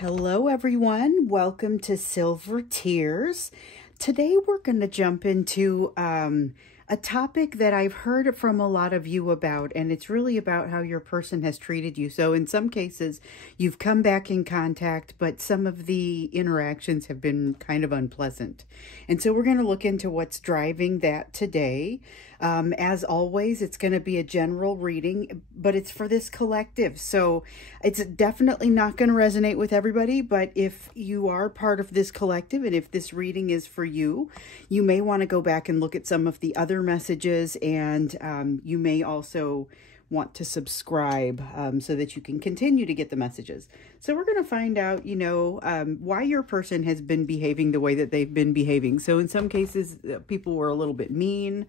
Hello everyone, welcome to Silver Tears. Today we're going to jump into a topic that I've heard from a lot of you about, and it's really about how your person has treated you. So in some cases, you've come back in contact, but some of the interactions have been kind of unpleasant. And so we're going to look into what's driving that today. As always, it's going to be a general reading, but it's for this collective. So it's definitely not going to resonate with everybody, but if you are part of this collective and if this reading is for you, you may want to go back and look at some of the other messages, and you may also want to subscribe so that you can continue to get the messages. So we're going to find out, why your person has been behaving the way that they've been behaving. So in some cases, people were a little bit mean,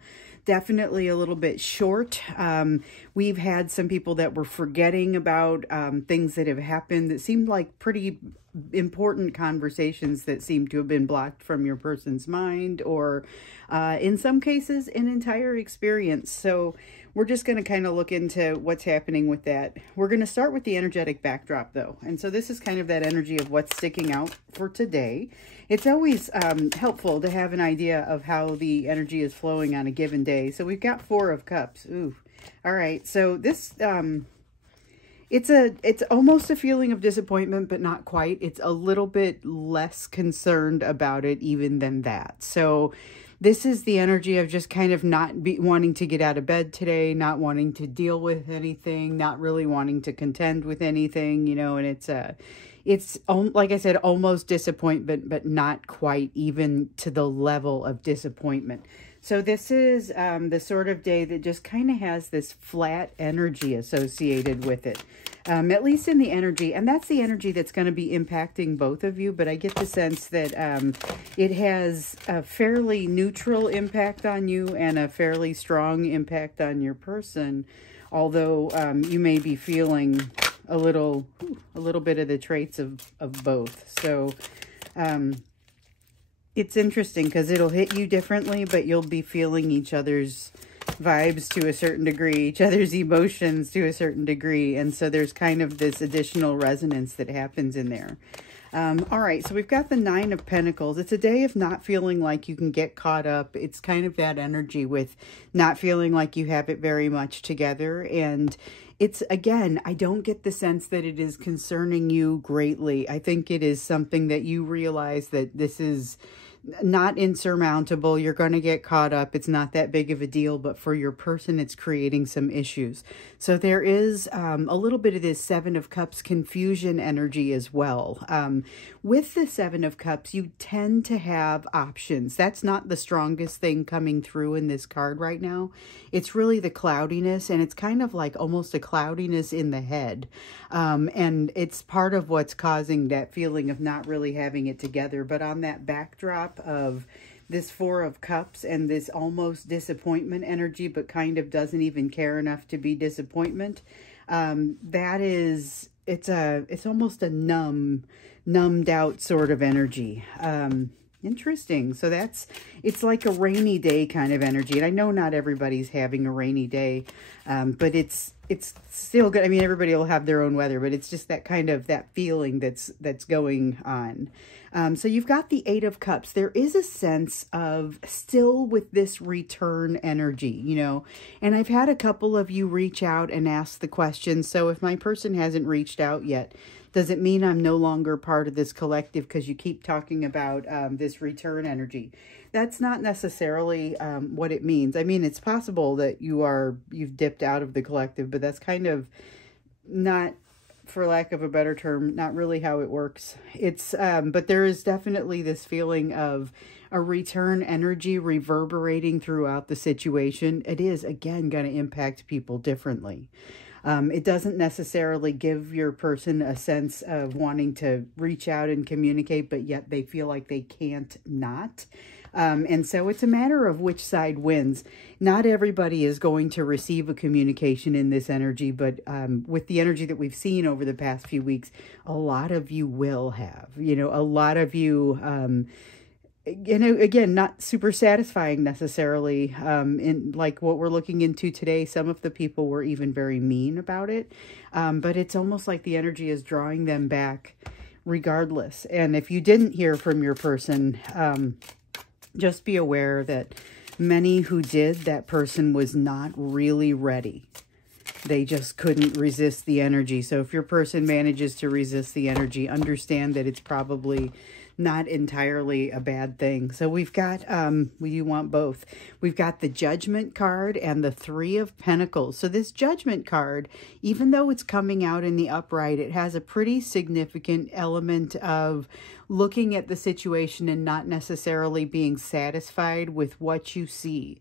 definitely a little bit short. We've had some people that were forgetting about things that have happened that seemed like pretty important conversations that seem to have been blocked from your person's mind, or in some cases, an entire experience. So we're just going to kind of look into what's happening with that. We're going to start with the energetic backdrop, though. And so this is kind of that energy of what's sticking out for today. It's always helpful to have an idea of how the energy is flowing on a given day. So we've got 4 of Cups. Ooh. All right. So this, it's almost a feeling of disappointment, but not quite. It's a little bit less concerned about it even than that. So this is the energy of just kind of not wanting to get out of bed today, not wanting to deal with anything, not really wanting to contend with anything, and it's like I said, almost disappointment, but not quite even to the level of disappointment. So this is the sort of day that just kind of has this flat energy associated with it, at least in the energy. And that's the energy that's going to be impacting both of you. But I get the sense that it has a fairly neutral impact on you and a fairly strong impact on your person. Although you may be feeling a little bit of the traits of both. So it's interesting because it'll hit you differently, but you'll be feeling each other's vibes to a certain degree, each other's emotions to a certain degree. And so there's kind of this additional resonance that happens in there. All right, so we've got the 9 of Pentacles. It's a day of not feeling like you can get caught up. It's kind of that energy with not feeling like you have it very much together. And it's, again, I don't get the sense that it is concerning you greatly. I think it is something that you realize that this is not insurmountable. You're going to get caught up. It's not that big of a deal, but for your person, it's creating some issues. So there is a little bit of this 7 of Cups confusion energy as well. With the 7 of Cups, you tend to have options. That's not the strongest thing coming through in this card right now. It's really the cloudiness, and it's kind of like almost a cloudiness in the head. And it's part of what's causing that feeling of not really having it together. But on that backdrop of this 4 of Cups and this almost disappointment energy, but kind of doesn't even care enough to be disappointment, it's almost a numbed out sort of energy. Interesting. So it's like a rainy day kind of energy. And I know not everybody's having a rainy day, but it's still good. I mean, everybody will have their own weather, but it's just that kind of, that feeling that's going on. So you've got the 8 of Cups. There is a sense of still with this return energy, and I've had a couple of you reach out and ask the question. So if my person hasn't reached out yet, does it mean I'm no longer part of this collective because you keep talking about this return energy? That's not necessarily what it means. I mean, it's possible that you've dipped out of the collective, but that's kind of not, for lack of a better term, not really how it works. It's but there is definitely this feeling of a return energy reverberating throughout the situation. It is, again, going to impact people differently. It doesn't necessarily give your person a sense of wanting to reach out and communicate, but yet they feel like they can't not. And so it's a matter of which side wins. Not everybody is going to receive a communication in this energy, but with the energy that we've seen over the past few weeks, a lot of you will have, a lot of you, again, not super satisfying necessarily. In like what we're looking into today, some of the people were even very mean about it. But it's almost like the energy is drawing them back regardless. And if you didn't hear from your person, just be aware that many who did, that person was not really ready. They just couldn't resist the energy. So if your person manages to resist the energy, understand that it's probably not entirely a bad thing. So we've got, you want both. We've got the Judgment card and the Three of Pentacles. So this Judgment card, even though it's coming out in the upright, it has a pretty significant element of looking at the situation and not necessarily being satisfied with what you see.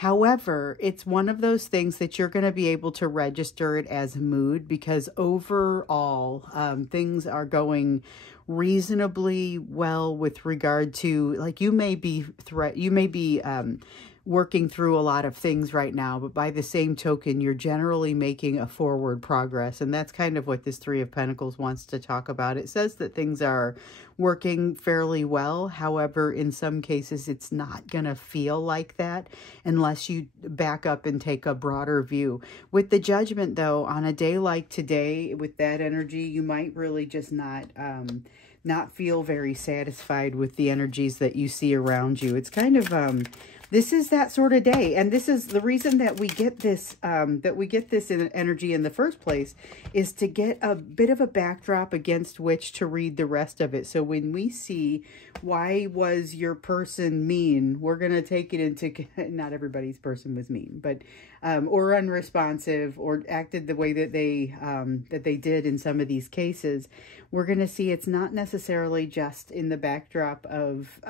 However, it's one of those things that you're going to be able to register it as mood, because overall, things are going reasonably well with regard to, like, you may be working through a lot of things right now, but by the same token, you're generally making a forward progress. And that's kind of what this Three of Pentacles wants to talk about. It says that things are working fairly well. However, in some cases, it's not going to feel like that unless you back up and take a broader view. With the Judgment, though, on a day like today, with that energy, you might really just not feel very satisfied with the energies that you see around you. It's kind of, this is that sort of day. And this is the reason that we get this, energy in the first place, is to get a bit of a backdrop against which to read the rest of it. So when we see, why was your person mean, we're going to take it into, not everybody's person was mean, but, or unresponsive, or acted the way that they did in some of these cases. We're going to see it's not necessarily just in the backdrop of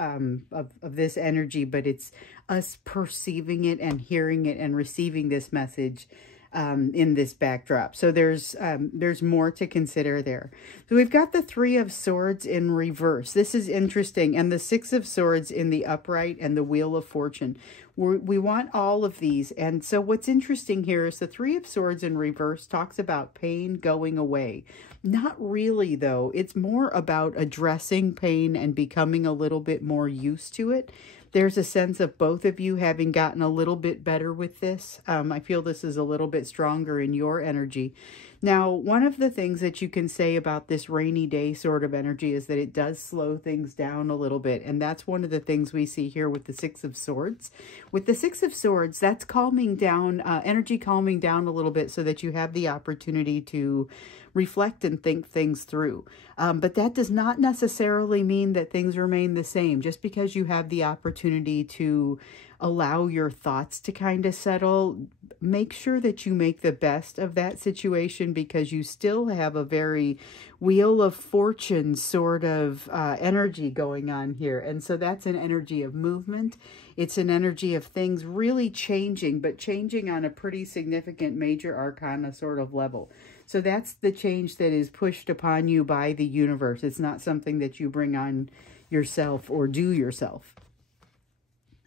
this energy, but it's us perceiving it and hearing it and receiving this message in this backdrop. So there's more to consider there. So we've got the Three of Swords in reverse. This is interesting. And the Six of Swords in the upright and the Wheel of Fortune. We want all of these. And so what's interesting here is the Three of Swords in reverse talks about pain going away. Not really, though. It's more about addressing pain and becoming a little bit more used to it. There's a sense of both of you having gotten a little bit better with this. I feel this is a little bit stronger in your energy. Now, one of the things that you can say about this rainy day sort of energy is that it does slow things down a little bit. And that's one of the things we see here with the Six of Swords. With the Six of Swords, that's calming down, energy calming down a little bit so that you have the opportunity to reflect and think things through. But that does not necessarily mean that things remain the same. Just because you have the opportunity to allow your thoughts to kind of settle, make sure that you make the best of that situation, because you still have a very Wheel of Fortune sort of energy going on here. And so that's an energy of movement. It's an energy of things really changing, but changing on a pretty significant major arcana sort of level. So that's the change that is pushed upon you by the universe. It's not something that you bring on yourself or do yourself.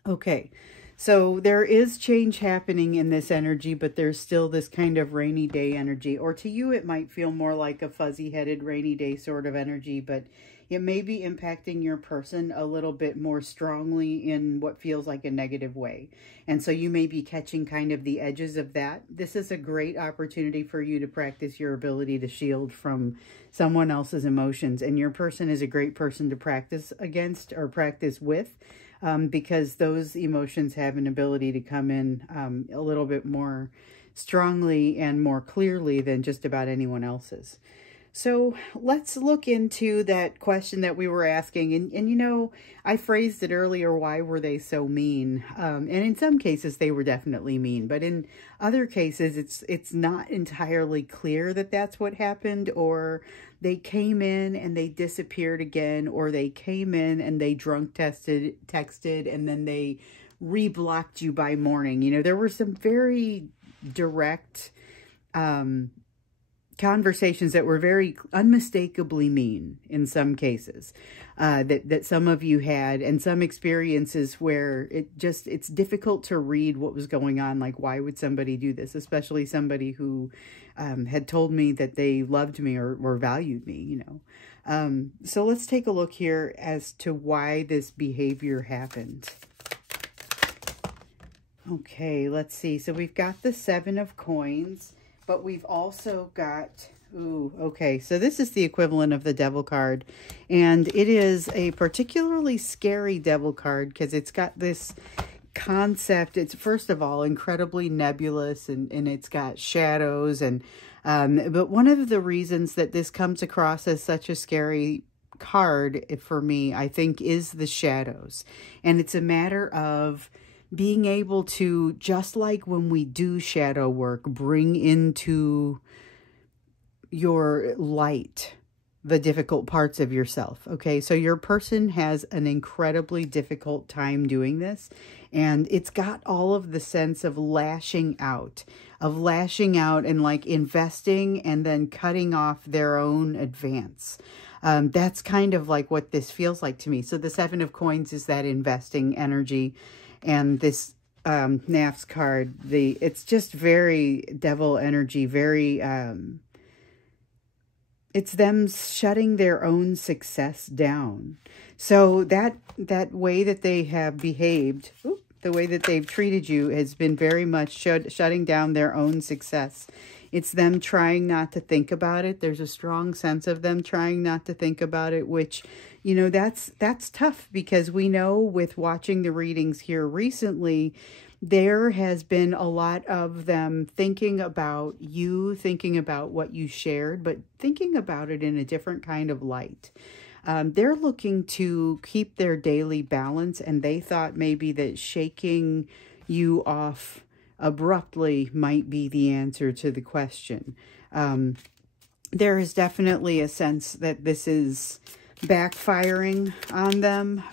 Okay, so there is change happening in this energy, but there's still this kind of rainy day energy. Or to you, it might feel more like a fuzzy-headed rainy day sort of energy, but it may be impacting your person a little bit more strongly in what feels like a negative way. And so you may be catching kind of the edges of that. This is a great opportunity for you to practice your ability to shield from someone else's emotions. And your person is a great person to practice against or practice with, because those emotions have an ability to come in a little bit more strongly and more clearly than just about anyone else's. So let's look into that question that we were asking. And you know, I phrased it earlier, why were they so mean? And in some cases, they were definitely mean. But in other cases, it's not entirely clear that that's what happened. Or they came in and they disappeared again. Or they came in and they drunk texted, and then they re-blocked you by morning. You know, there were some very direct conversations that were very unmistakably mean in some cases, that some of you had, and some experiences where it's difficult to read what was going on. Like, why would somebody do this? Especially somebody who had told me that they loved me or valued me, you know. So let's take a look here as to why this behavior happened. Okay, let's see. So we've got the Seven of Coins, but we've also got Ooh, okay. So this is the equivalent of the devil card. And it is a particularly scary devil card because it's got this concept. It's, first of all, incredibly nebulous, and it's got shadows. And but one of the reasons that this comes across as such a scary card for me, I think, is the shadows. And it's a matter of being able to, just like when we do shadow work, bring into your light the difficult parts of yourself. Okay, so your person has an incredibly difficult time doing this, and it's got all of the sense of lashing out and like investing and then cutting off their own advance. That's kind of like what this feels like to me. So the Seven of Coins is that investing energy, and this NAFS card, it's just very devil energy, very it's them shutting their own success down. So that way that they have behaved, the way that they've treated you has been very much shutting down their own success. It's them trying not to think about it. There's a strong sense of them trying not to think about it, which, you know, that's tough, because we know with watching the readings here recently, there has been a lot of them thinking about you, thinking about what you shared, but thinking about it in a different kind of light. They're looking to keep their daily balance, and they thought maybe that shaking you off abruptly might be the answer to the question. There is definitely a sense that this is backfiring on them.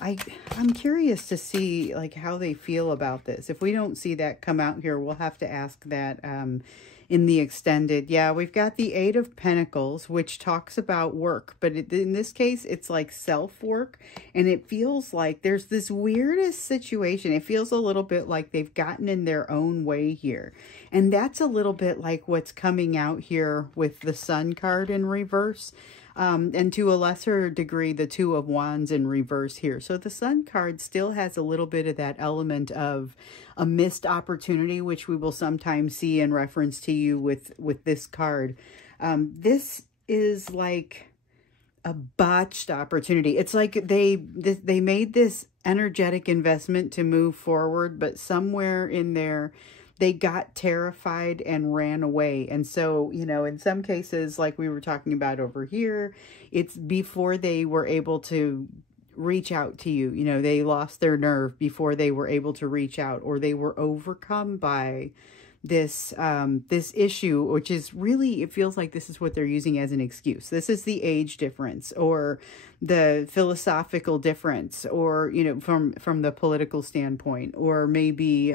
I'm curious to see like how they feel about this. If we don't see that come out here, we'll have to ask that in the extended. Yeah, we've got the Eight of Pentacles, which talks about work, but in this case, it's like self-work, and it feels like there's this weirdest situation. It feels a little bit like they've gotten in their own way here, and that's a little bit like what's coming out here with the Sun card in reverse. And to a lesser degree, the Two of Wands in reverse here. So the Sun card still has a little bit of that element of a missed opportunity, which we will sometimes see in reference to you with this card. This is like a botched opportunity. It's like they made this energetic investment to move forward, but somewhere in there, they got terrified and ran away. And so, you know, in some cases, like we were talking about over here, it's before they were able to reach out to you. You know, they lost their nerve before they were able to reach out, or they were overcome by this this issue, which is really, it feels like this is what they're using as an excuse. This is the age difference, or the philosophical difference, or, you know, from the political standpoint, or maybe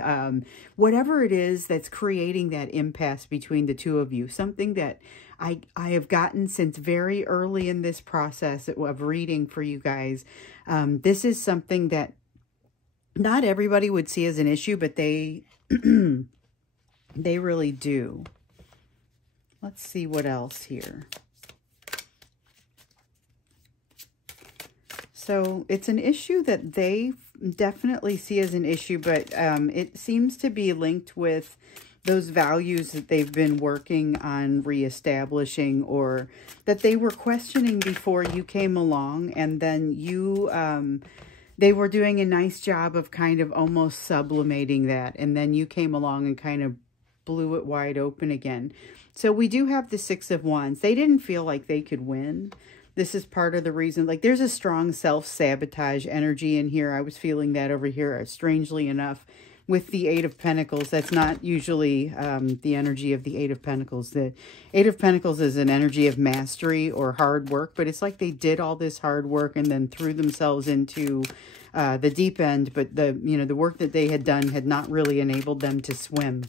whatever it is that's creating that impasse between the two of you. Something that I have gotten since very early in this process of reading for you guys. This is something that not everybody would see as an issue, but they they really do. Let's see what else here. So it's an issue that they definitely see as an issue, but it seems to be linked with those values that they've been working on reestablishing, or that they were questioning before you came along, and then you they were doing a nice job of kind of almost sublimating that, and then you came along and kind of blew it wide open again. So we do have the Six of Wands. They didn't feel like they could win. This is part of the reason, like there's a strong self-sabotage energy in here. I was feeling that over here, strangely enough, with the Eight of Pentacles. That's not usually the energy of the Eight of Pentacles. The Eight of Pentacles is an energy of mastery or hard work, but it's like they did all this hard work and then threw themselves into the deep end, but the work that they had done had not really enabled them to swim.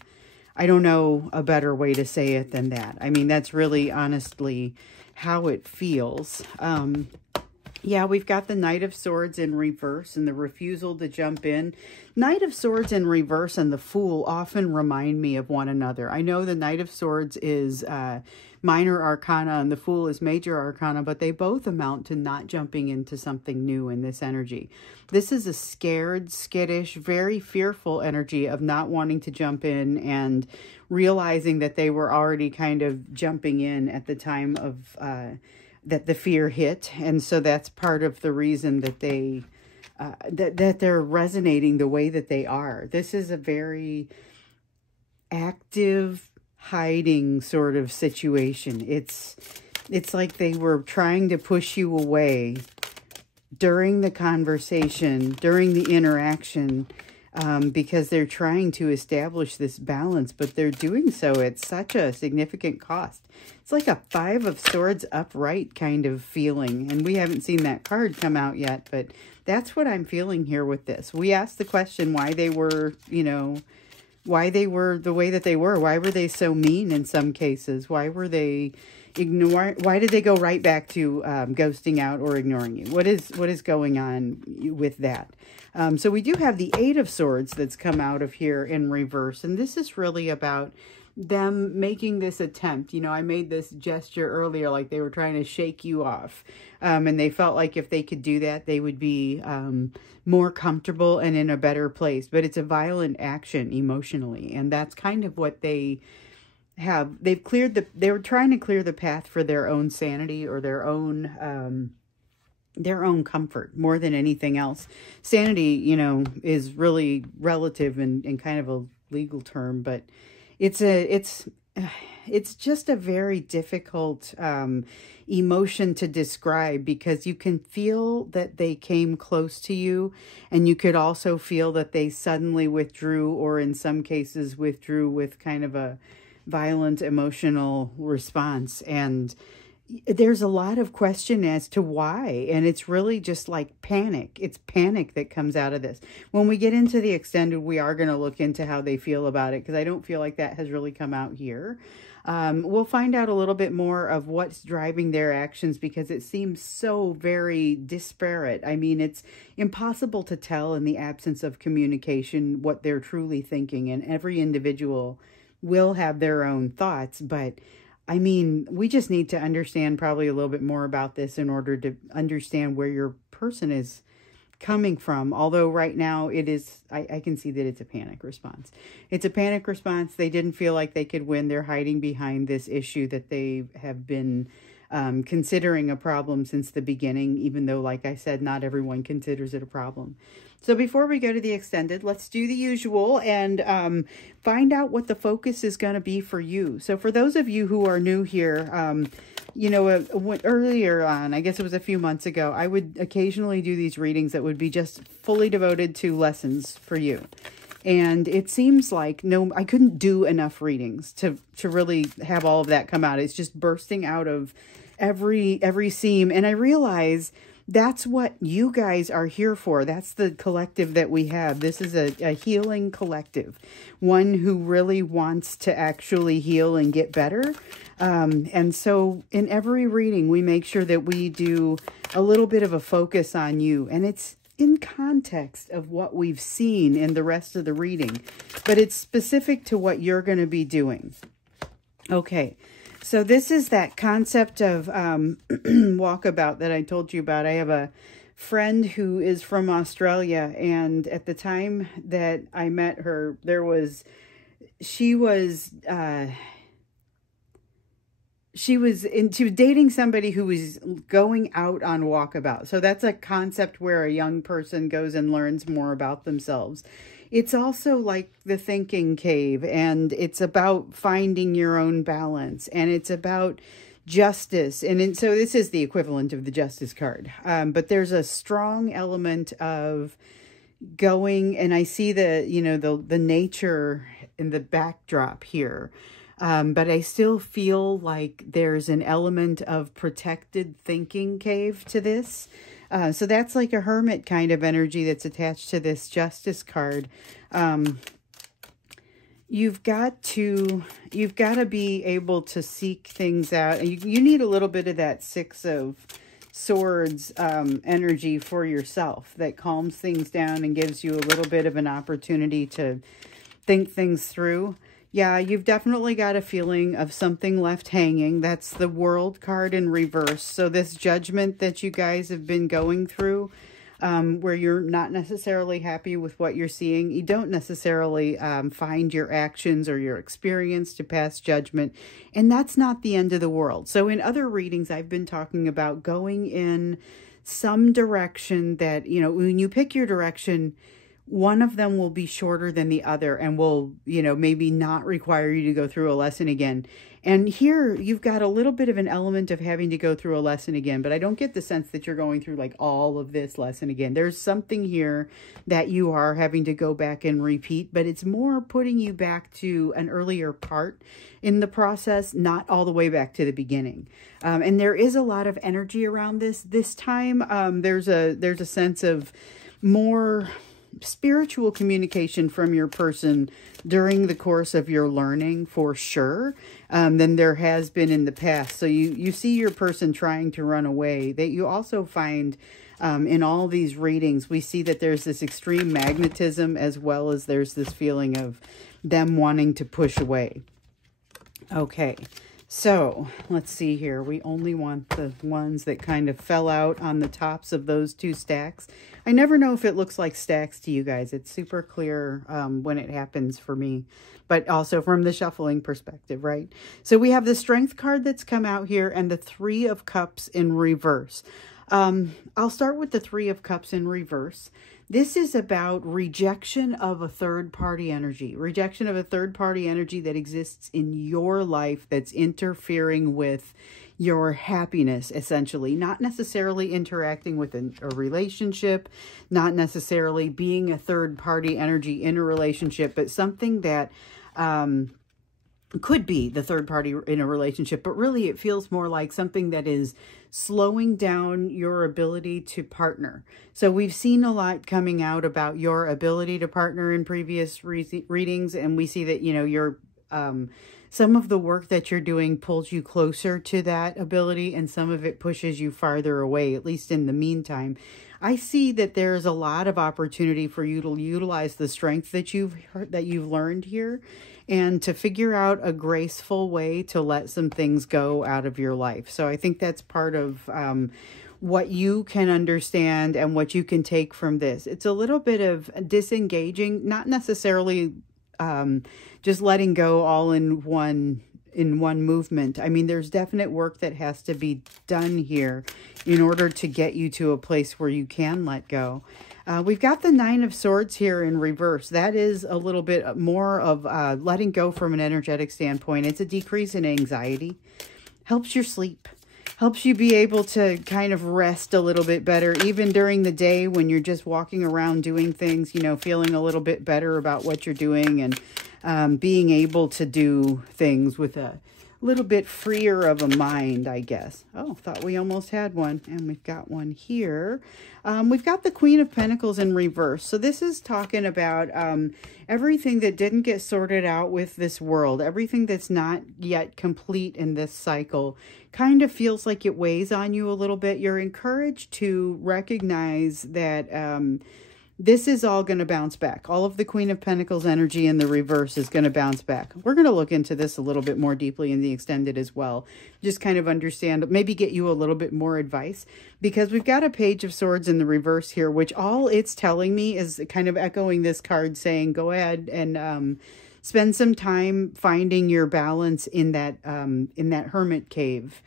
I don't know a better way to say it than that. I mean, that's really honestly how it feels. Yeah, we've got the Knight of Swords in reverse and the refusal to jump in. Knight of Swords in reverse and the Fool often remind me of one another. I know the Knight of Swords is minor arcana and the Fool is major arcana, but they both amount to not jumping into something new in this energy. This is a scared, skittish, very fearful energy of not wanting to jump in and realizing that they were already kind of jumping in at the time of that the fear hit. And so that's part of the reason that they that they're resonating the way that they are. This is a very active, hiding sort of situation. It's like they were trying to push you away during the conversation, during the interaction, because they're trying to establish this balance, but they're doing so at such a significant cost. It's like a 5 of Swords upright kind of feeling, and we haven't seen that card come out yet, but that's what I'm feeling here with this. We asked the question why they were, you know, why they were the way that they were. Why were they so mean in some cases? Why were they why did they go right back to ghosting out or ignoring you? What is going on with that? So we do have the 8 of Swords that's come out of here in reverse. And this is really about them making this attempt. You know, I made this gesture earlier, like they were trying to shake you off. And they felt like if they could do that, they would be more comfortable and in a better place. But it's a violent action emotionally. And that's kind of what they they were trying to clear the path for their own sanity or their own comfort more than anything else. Sanity, you know, is really relative and kind of a legal term, but it's just a very difficult emotion to describe, because you can feel that they came close to you, and you could also feel that they suddenly withdrew, or in some cases withdrew with kind of a violent emotional response. And there's a lot of question as to why, and it's really just like panic. It's panic that comes out of this. When we get into the extended, we are going to look into how they feel about it, because I don't feel like that has really come out here. We'll find out a little bit more of what's driving their actions, because it seems so very disparate. I mean, it's impossible to tell in the absence of communication what they're truly thinking, and every individual will have their own thoughts, but I mean, we just need to understand probably a little bit more about this in order to understand where your person is coming from. Although right now it is, I can see that it's a panic response. It's a panic response. They didn't feel like they could win. They're hiding behind this issue that they have been considering a problem since the beginning, even though, like I said, not everyone considers it a problem. So before we go to the extended, let's do the usual and find out what the focus is going to be for you. So for those of you who are new here, you know, earlier on, I guess it was a few months ago, I would occasionally do these readings that would be just fully devoted to lessons for you. And it seems like I couldn't do enough readings to really have all of that come out. It's just bursting out of every seam. And I realize that's what you guys are here for. That's the collective that we have. This is a healing collective, one who really wants to actually heal and get better. And so in every reading, we make sure that we do a little bit of a focus on you. And it's in context of what we've seen in the rest of the reading, but it's specific to what you're going to be doing. Okay. So this is that concept of walkabout that I told you about. I have a friend who is from Australia, and at the time that I met her, she was dating somebody who was going out on walkabout. So that's a concept where a young person goes and learns more about themselves. It's also like the thinking cave, and it's about finding your own balance, and it's about justice. And so this is the equivalent of the justice card. But there's a strong element of going, and I see the nature in the backdrop here. But I still feel like there's an element of protected thinking cave to this. So that's like a hermit kind of energy that's attached to this justice card. You've got to be able to seek things out. And you need a little bit of that 6 of Swords energy for yourself that calms things down and gives you a little bit of an opportunity to think things through. Yeah, you've definitely got a feeling of something left hanging. That's the World card in reverse. So this judgment that you guys have been going through, where you're not necessarily happy with what you're seeing. You don't necessarily find your actions or your experience to pass judgment. And that's not the end of the world. So in other readings, I've been talking about going in some direction that, you know, when you pick your direction, one of them will be shorter than the other and will, you know, maybe not require you to go through a lesson again. And here you've got a little bit of an element of having to go through a lesson again, but I don't get the sense that you're going through like all of this lesson again. There's something here that you are having to go back and repeat, but it's more putting you back to an earlier part in the process, not all the way back to the beginning. And there is a lot of energy around this time. There's a sense of more spiritual communication from your person during the course of your learning, for sure, than there has been in the past. So you see your person trying to run away. That you also find in all these readings, we see that there's this extreme magnetism, as well as there's this feeling of them wanting to push away. Okay, so let's see here. We only want the ones that kind of fell out on the tops of those two stacks. I never know if it looks like stacks to you guys. It's super clear when it happens for me, but also from the shuffling perspective, right? So we have the Strength card that's come out here and the Three of Cups in reverse. I'll start with the Three of Cups in reverse. This is about rejection of a third-party energy. Rejection of a third-party energy that exists in your life that's interfering with your happiness, essentially. Not necessarily interacting with a relationship, not necessarily being a third-party energy in a relationship, but something that could be the third party in a relationship, but really it feels more like something that is slowing down your ability to partner. So we've seen a lot coming out about your ability to partner in previous readings, and we see that, you know, your some of the work that you're doing pulls you closer to that ability, and some of it pushes you farther away, at least in the meantime. I see that there's a lot of opportunity for you to utilize the strength that you've learned here, and to figure out a graceful way to let some things go out of your life. So I think that's part of what you can understand and what you can take from this. It's a little bit of disengaging, not necessarily just letting go all in one movement. I mean, there's definite work that has to be done here in order to get you to a place where you can let go. We've got the Nine of Swords here in reverse. That is a little bit more of letting go from an energetic standpoint. It's a decrease in anxiety. Helps your sleep. Helps you be able to kind of rest a little bit better, even during the day when you're just walking around doing things, you know, feeling a little bit better about what you're doing, and being able to do things with a little bit freer of a mind, I guess. Oh, thought we almost had one, and we've got one here. We've got the Queen of Pentacles in reverse. So this is talking about everything that didn't get sorted out with this world, everything that's not yet complete in this cycle. Kind of feels like it weighs on you a little bit. You're encouraged to recognize that this is all going to bounce back. All of the Queen of Pentacles energy in the reverse is going to bounce back. We're going to look into this a little bit more deeply in the extended as well. Just kind of understand, maybe get you a little bit more advice, because we've got a Page of Swords in the reverse here, which all it's telling me is kind of echoing this card saying, go ahead and spend some time finding your balance in that hermit cave.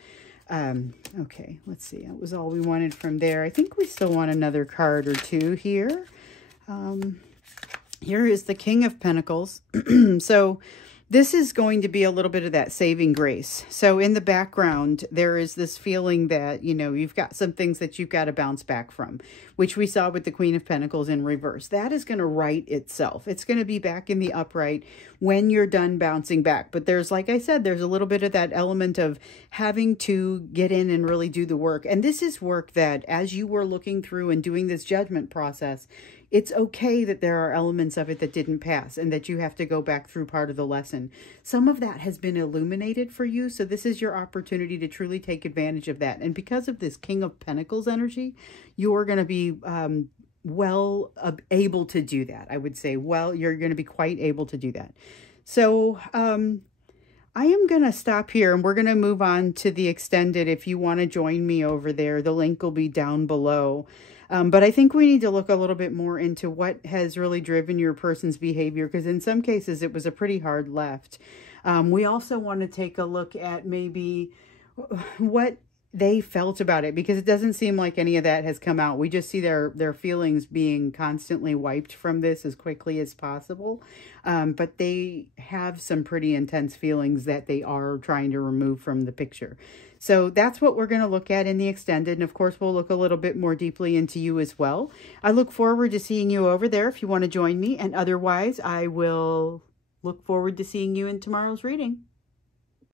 Okay, let's see. That was all we wanted from there. I think we still want another card or two here. Here is the King of Pentacles. So this is going to be a little bit of that saving grace. So in the background, there is this feeling that, you know, you've got some things that you've got to bounce back from, which we saw with the Queen of Pentacles in reverse. That is going to right itself. It's going to be back in the upright when you're done bouncing back. But there's, like I said, there's a little bit of that element of having to get in and really do the work. And this is work that, as you were looking through and doing this judgment process, it's okay that there are elements of it that didn't pass and that you have to go back through part of the lesson. Some of that has been illuminated for you, so this is your opportunity to truly take advantage of that. And because of this King of Pentacles energy, you're going to be able to do that. I would say, you're going to be quite able to do that. So I am going to stop here, and we're going to move on to the extended. If you want to join me over there, the link will be down below. But I think we need to look a little bit more into what has really driven your person's behavior, because in some cases it was a pretty hard left. We also want to take a look at maybe what they felt about it, because it doesn't seem like any of that has come out. We just see their feelings being constantly wiped from this as quickly as possible. But they have some pretty intense feelings that they are trying to remove from the picture. So that's what we're going to look at in the extended. And of course, we'll look a little bit more deeply into you as well. I look forward to seeing you over there if you want to join me. And otherwise, I will look forward to seeing you in tomorrow's reading.